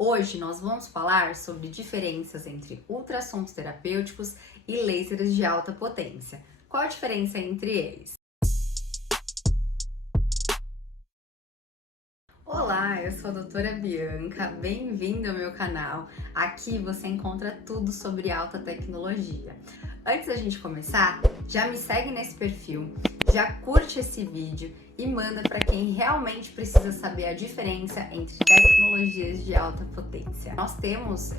Hoje nós vamos falar sobre diferenças entre ultrassons terapêuticos e lasers de alta potência. Qual a diferença entre eles? Olá, eu sou a doutora Bianca, bem-vindo ao meu canal. Aqui você encontra tudo sobre alta tecnologia. Antes da gente começar, já me segue nesse perfil, já curte esse vídeo e manda para quem realmente precisa saber a diferença entre tecnologias de alta potência. Nós temos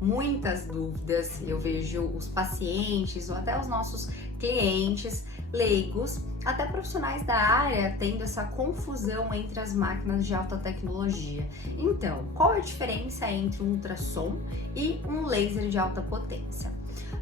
muitas dúvidas, eu vejo os pacientes ou até os nossos clientes leigos, até profissionais da área tendo essa confusão entre as máquinas de alta tecnologia. Então, qual é a diferença entre um ultrassom e um laser de alta potência?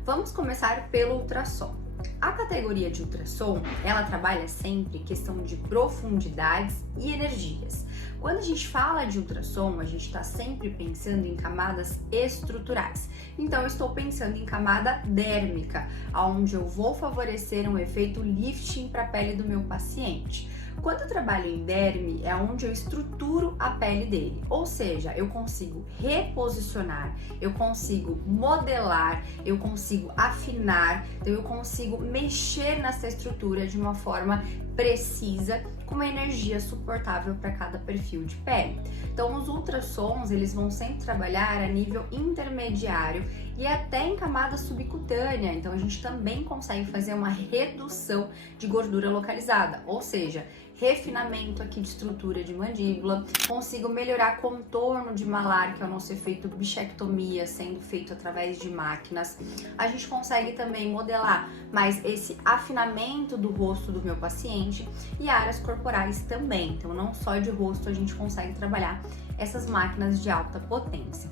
Vamos começar pelo ultrassom. A categoria de ultrassom, ela trabalha sempre questão de profundidades e energias. Quando a gente fala de ultrassom, a gente está sempre pensando em camadas estruturais. Então, eu estou pensando em camada dérmica, onde eu vou favorecer um efeito lifting para a pele do meu paciente. Quando eu trabalho em derme, é onde eu estruturo a pele dele, ou seja, eu consigo reposicionar, eu consigo modelar, eu consigo afinar, então eu consigo mexer nessa estrutura de uma forma precisa, com uma energia suportável para cada perfil de pele. Então, os ultrassons, eles vão sempre trabalhar a nível intermediário e até em camada subcutânea, então a gente também consegue fazer uma redução de gordura localizada, ou seja, refinamento aqui de estrutura de mandíbula, consigo melhorar contorno de malar, que é o nosso efeito bichectomia, sendo feito através de máquinas. A gente consegue também modelar mais esse afinamento do rosto do meu paciente e áreas corporais também, então não só de rosto a gente consegue trabalhar essas máquinas de alta potência.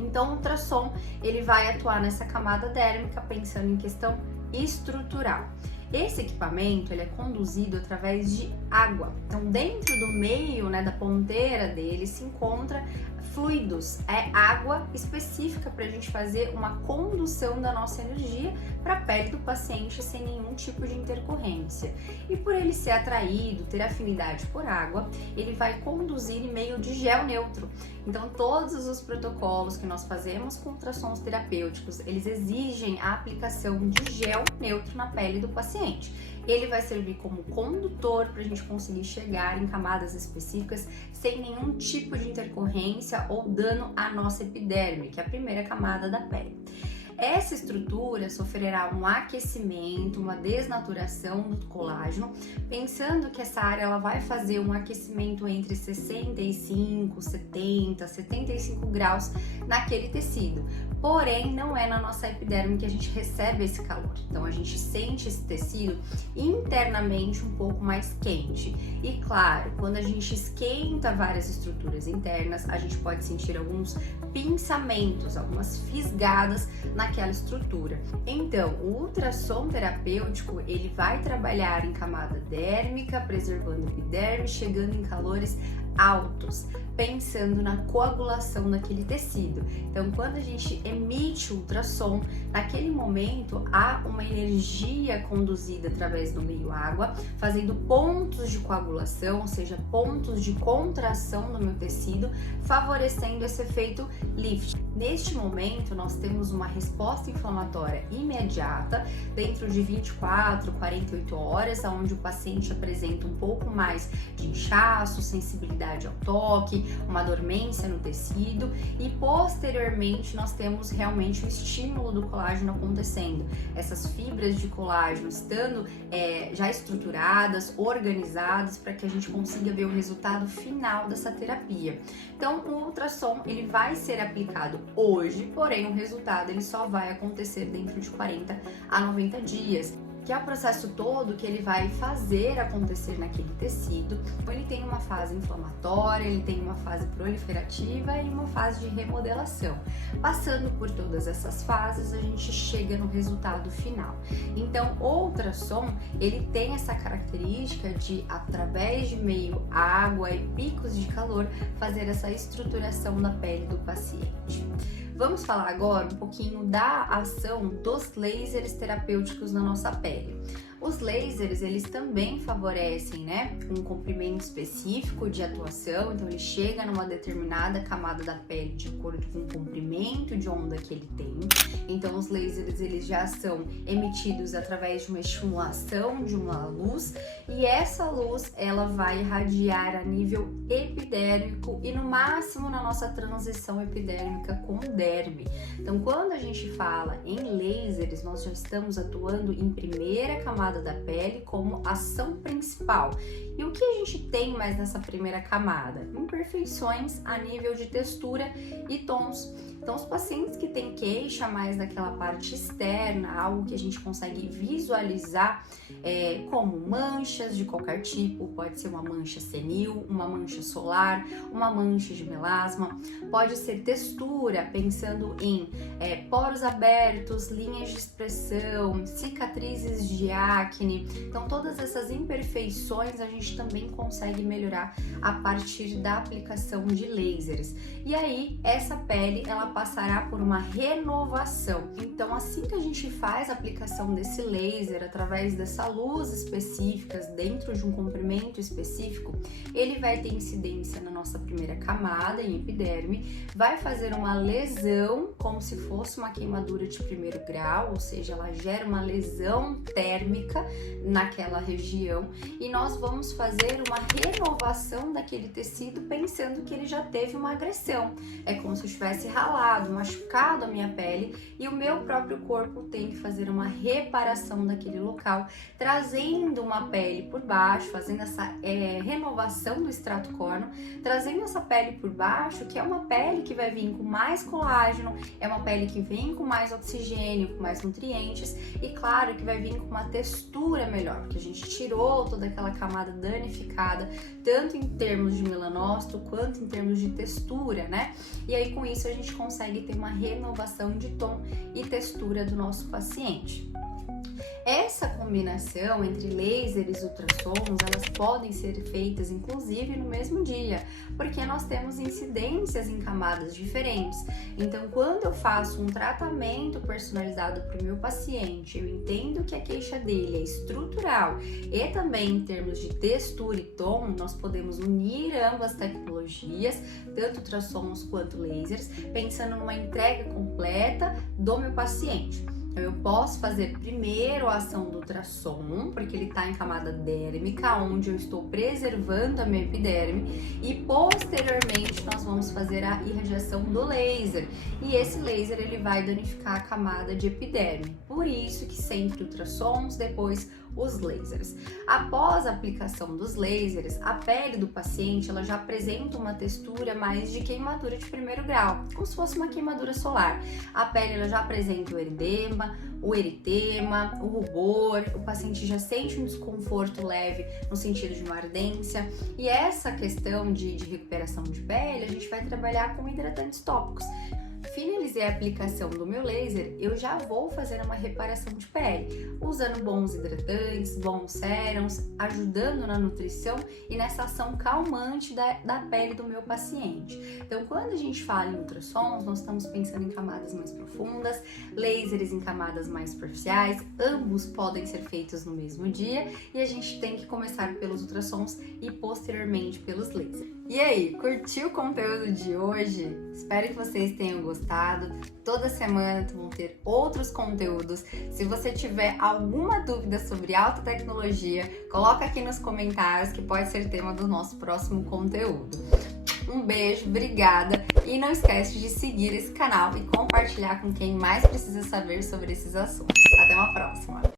Então, o ultrassom, ele vai atuar nessa camada dérmica, pensando em questão estrutural. Esse equipamento, ele é conduzido através de água. Então, dentro do meio, da ponteira dele, se encontra fluidos, é água específica para a gente fazer uma condução da nossa energia para a pele do paciente sem nenhum tipo de intercorrência. E por ele ser atraído, ter afinidade por água, ele vai conduzir em meio de gel neutro. Então, todos os protocolos que nós fazemos com ultrassons terapêuticos, eles exigem a aplicação de gel neutro na pele do paciente. Ele vai servir como condutor para a gente conseguir chegar em camadas específicas sem nenhum tipo de intercorrência ou dano à nossa epiderme, que é a primeira camada da pele. Essa estrutura sofrerá um aquecimento, uma desnaturação do colágeno, pensando que essa área ela vai fazer um aquecimento entre 65, 70, 75 graus naquele tecido. Porém, não é na nossa epiderme que a gente recebe esse calor. Então, a gente sente esse tecido internamente um pouco mais quente. E claro, quando a gente esquenta várias estruturas internas, a gente pode sentir alguns pinçamentos, algumas fisgadas naquela estrutura. Então, o ultrassom terapêutico, ele vai trabalhar em camada dérmica, preservando a epiderme, chegando em calores altos, pensando na coagulação daquele tecido. Então, quando a gente emite o ultrassom, naquele momento há uma energia conduzida através do meio água, fazendo pontos de coagulação, ou seja, pontos de contração no meu tecido, favorecendo esse efeito lift. Neste momento, nós temos uma resposta inflamatória imediata, dentro de 24, 48 horas, onde o paciente apresenta um pouco mais de inchaço, sensibilidade ao toque, uma dormência no tecido e posteriormente nós temos realmente o estímulo do colágeno acontecendo. Essas fibras de colágeno estando já estruturadas, organizadas, para que a gente consiga ver o resultado final dessa terapia. Então, o ultrassom ele vai ser aplicado hoje, porém o resultado ele só vai acontecer dentro de 40 a 90 dias. Que é o processo todo que ele vai fazer acontecer naquele tecido. Ele tem uma fase inflamatória, ele tem uma fase proliferativa e uma fase de remodelação. Passando por todas essas fases, a gente chega no resultado final. Então, o ultrassom, ele tem essa característica de, através de meio água e picos de calor, fazer essa estruturação da pele do paciente. Vamos falar agora um pouquinho da ação dos lasers terapêuticos na nossa pele. Os lasers, eles também favorecem, né, um comprimento específico de atuação, então ele chega numa determinada camada da pele de acordo com o comprimento de onda que ele tem. Então os lasers, eles já são emitidos através de uma estimulação de uma luz, e essa luz, ela vai irradiar a nível epidérmico e no máximo na nossa transição epidérmica com o derme. Então quando a gente fala em lasers, nós já estamos atuando em primeira camada da pele como ação principal. E o que a gente tem mais nessa primeira camada? Imperfeições a nível de textura e tons. Então, os pacientes que têm queixa mais daquela parte externa, algo que a gente consegue visualizar, como manchas de qualquer tipo, pode ser uma mancha senil, uma mancha solar, uma mancha de melasma, pode ser textura, pensando em poros abertos, linhas de expressão, cicatrizes de acne. Então, todas essas imperfeições a gente também consegue melhorar a partir da aplicação de lasers. E aí, essa pele, ela passará por uma renovação. Então, assim que a gente faz a aplicação desse laser através dessa luz específica dentro de um comprimento específico, ele vai ter incidência na nossa primeira camada, em epiderme, vai fazer uma lesão, como se fosse uma queimadura de primeiro grau, ou seja, ela gera uma lesão térmica naquela região, e nós vamos fazer uma renovação daquele tecido pensando que ele já teve uma agressão. É como se eu tivesse ralado, machucado a minha pele, e o meu próprio corpo tem que fazer uma reparação daquele local, trazendo uma pele por baixo, fazendo essa renovação do extrato córneo, trazendo essa pele por baixo, que é uma pele que vai vir com mais colágeno, é uma pele que vem com mais oxigênio, com mais nutrientes, e claro que vai vir com uma textura melhor, porque a gente tirou toda aquela camada danificada, tanto em termos de melanócito quanto em termos de textura, né? E aí com isso a gente consegue ter uma renovação de tom e textura do nosso paciente. Essa combinação entre lasers e ultrassons, elas podem ser feitas inclusive no mesmo dia, porque nós temos incidências em camadas diferentes. Então, quando eu faço um tratamento personalizado para o meu paciente, eu entendo que a queixa dele é estrutural e também em termos de textura e tom, nós podemos unir ambas tecnologias, tanto ultrassons quanto lasers, pensando numa entrega completa do meu paciente. Então, eu posso fazer primeiro a ação do ultrassom, porque ele está em camada dérmica, onde eu estou preservando a minha epiderme, e posteriormente nós vamos fazer a irradiação do laser. E esse laser ele vai danificar a camada de epiderme. Por isso que sempre ultrassons, depois os lasers. Após a aplicação dos lasers, a pele do paciente ela já apresenta uma textura mais de queimadura de primeiro grau, como se fosse uma queimadura solar. A pele ela já apresenta o eridema, o eritema, o rubor, o paciente já sente um desconforto leve no sentido de uma ardência. E essa questão de recuperação de pele, a gente vai trabalhar com hidratantes tópicos. Finalizei a aplicação do meu laser, eu já vou fazer uma reparação de pele, usando bons hidratantes, bons sérums, ajudando na nutrição e nessa ação calmante da pele do meu paciente. Então, quando a gente fala em ultrassons, nós estamos pensando em camadas mais profundas, lasers em camadas mais superficiais, ambos podem ser feitos no mesmo dia, e a gente tem que começar pelos ultrassons e posteriormente pelos lasers. E aí, curtiu o conteúdo de hoje? Espero que vocês tenham gostado. Toda semana vão ter outros conteúdos. Se você tiver alguma dúvida sobre alta tecnologia, coloca aqui nos comentários que pode ser tema do nosso próximo conteúdo. Um beijo, obrigada, e não esquece de seguir esse canal e compartilhar com quem mais precisa saber sobre esses assuntos. Até uma próxima!